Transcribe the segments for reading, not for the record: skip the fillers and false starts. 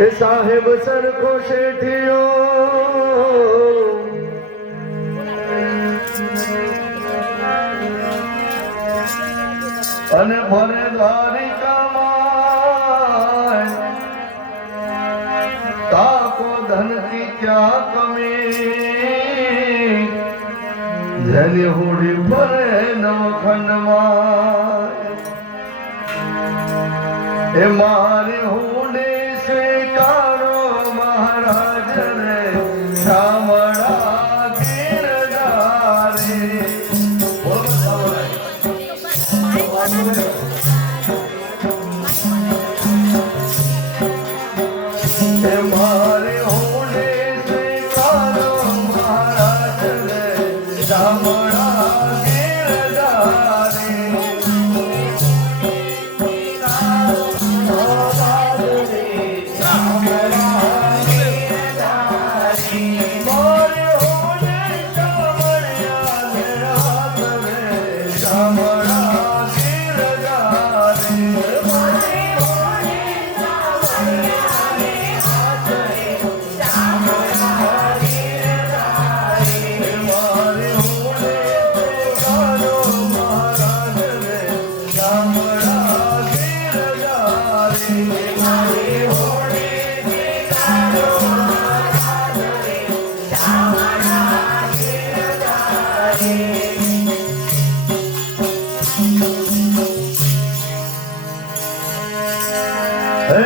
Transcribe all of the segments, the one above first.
એ સાહેબ સરખો શેઠિયો અને ભરે દ્વારિકામાં તાકો ધન કી ક્યાં કમી જેની હોડી ભરે નવખંડમાં એ મારી હોડી સ્વીકારો મહારાજ રે શામળા ગીરધારી મારી હોડી સ્વીકારો મહારાજ રે શામળા ગીરધારી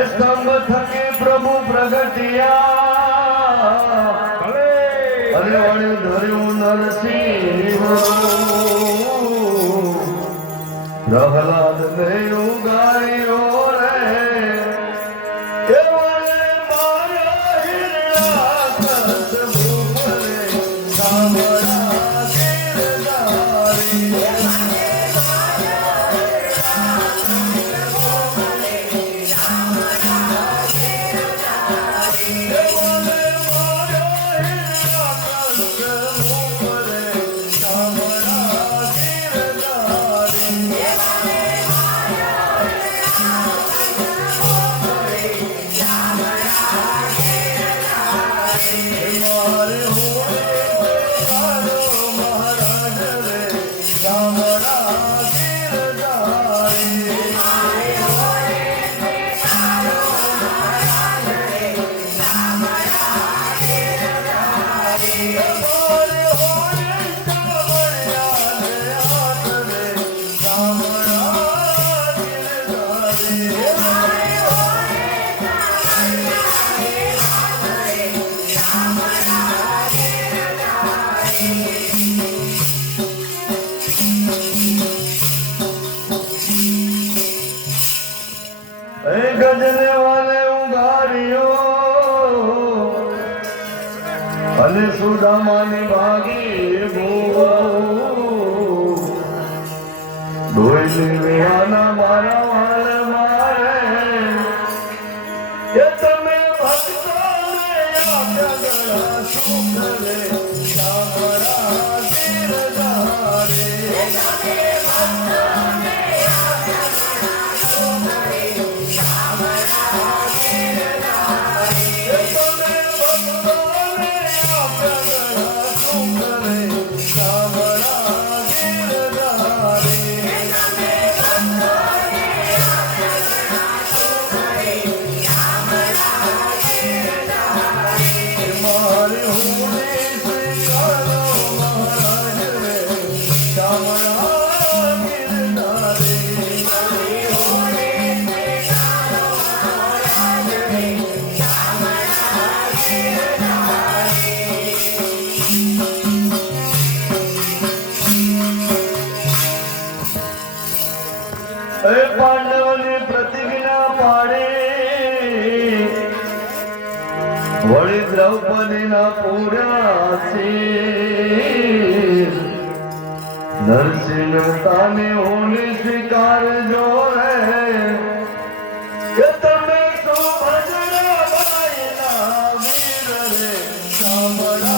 स्तंभ थके प्रभु प्रगटिया अरे वाले धर्यो नरसिंह प्रहलाद ने उगारियो रे केवल माया हिरण्यकश भूपरे शामळा गीरधारी गजने वाले उगारियो अले सुदामानी भागी भू धोइली विहाना मारा वाल मारे ये तमे भक्तोने आप्या गळा सुख रे शामळा गीरधारी ये तमे भक्तोने आप्या गळा सुख रे पांडवनी प्रतिज्ञा पाडे वळी द्रौपदीना पुरासी नरसिंह ताने होने स्वीकार जो है ये तमे सुभद्रा बाईना वीर रे शामळा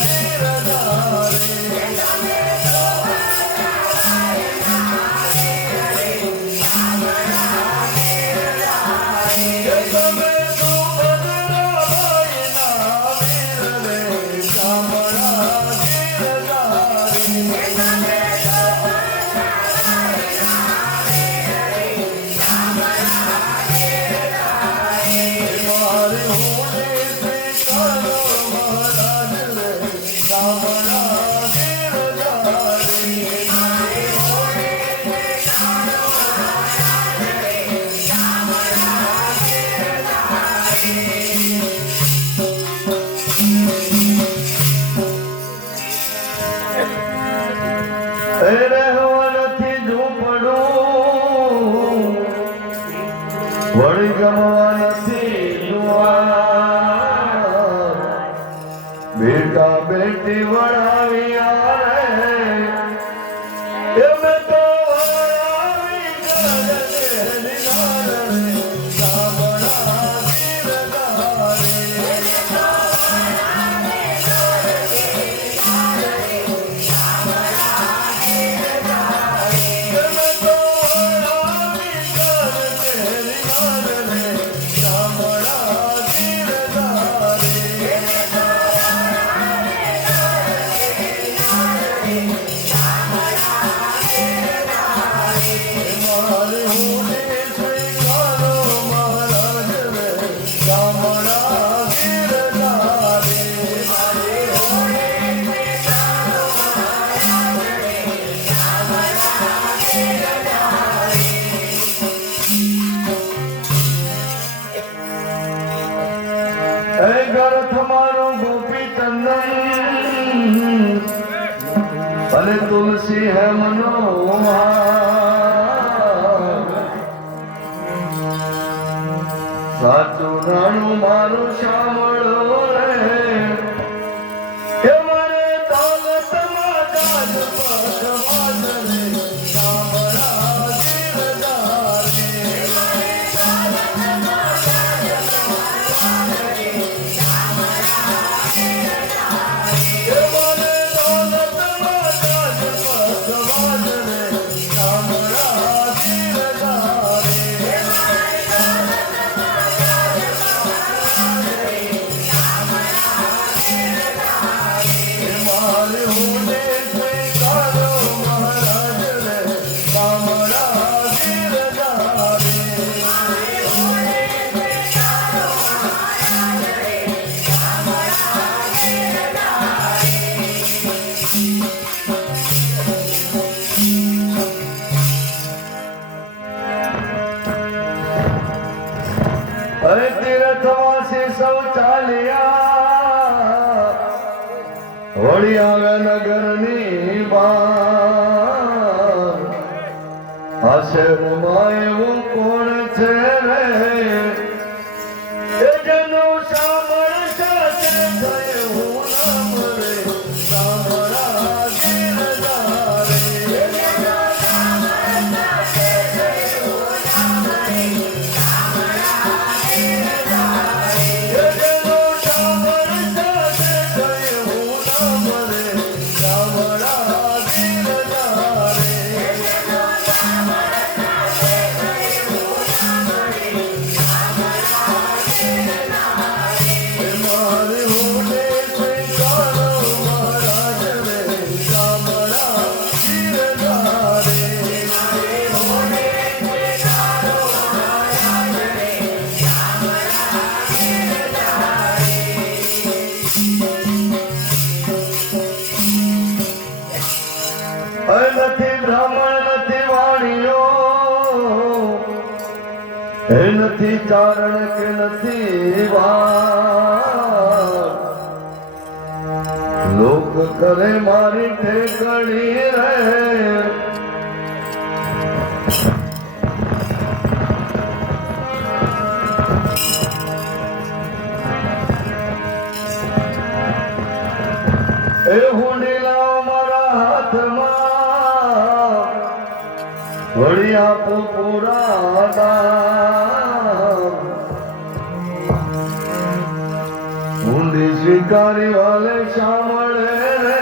गीरधारी ये तमे सुभद्रा ગમવા નથી જુવાર બેટા બેટી વળાવ્યા રે એમે તો વળાવી જગતની નારણે સાંભળા ગીરધારે અને તુલસી હે મનોહર સાચું રાણું મારું સાંભળો રે કે મને દોલતમાં જાજ પખવાજ રે સાંભળા ગીરધારે તીર્થવાસી સૌ ચાલ્યા વળી આવે નગરની બાર આ શહેરમાં એવું કોણ છે રે એ જેનું સાંભળશે થયું નામ રે સાંભળા ગીરધારે નથી બ્રાહ્મણ નથી વાણીઓ એ નથી ચારણ કે નથી વાર લોક કરે મારી ઠેકડી રે એ હુંડી લાવ મારા હાથમાં વળી આપો પૂરા દામ હુંડી સ્વીકારી વાલે સાંભળે રે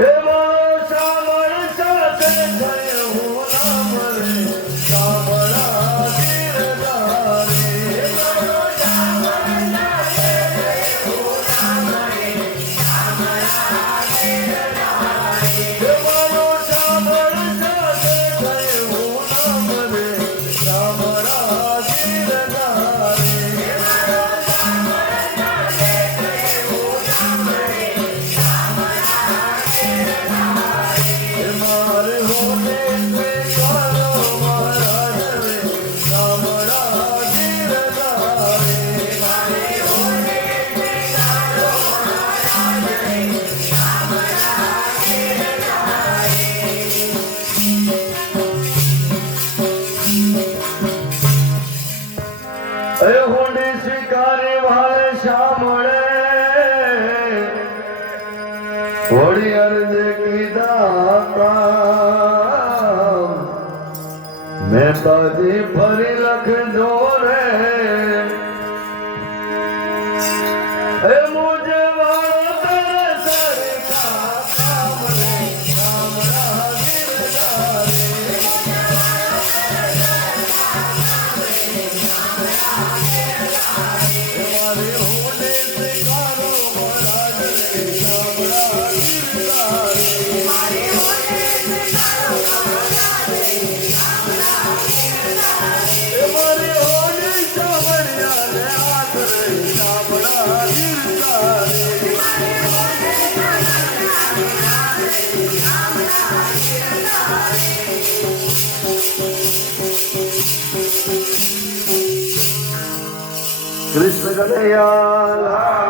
એ મારો સાંભળ સાથે થયું નામ રે સાંભળા ગીરધારે એ હુંડી સ્વીકારી વાળે સાંભળે હોળી અર્ધ કીધા કામ મહેતાજી ફરી લખજો રે એ મુજે વાળો તને સરખા કામ રે કામડા ગિરધારે મારી હોને સ્વીકારો મહારાજ રે કામડા ગિરધારે મારી હોને સાંભળ્યા રે હાથ રે કામડા ગિરધારે કૃષ્ણ કનૈયા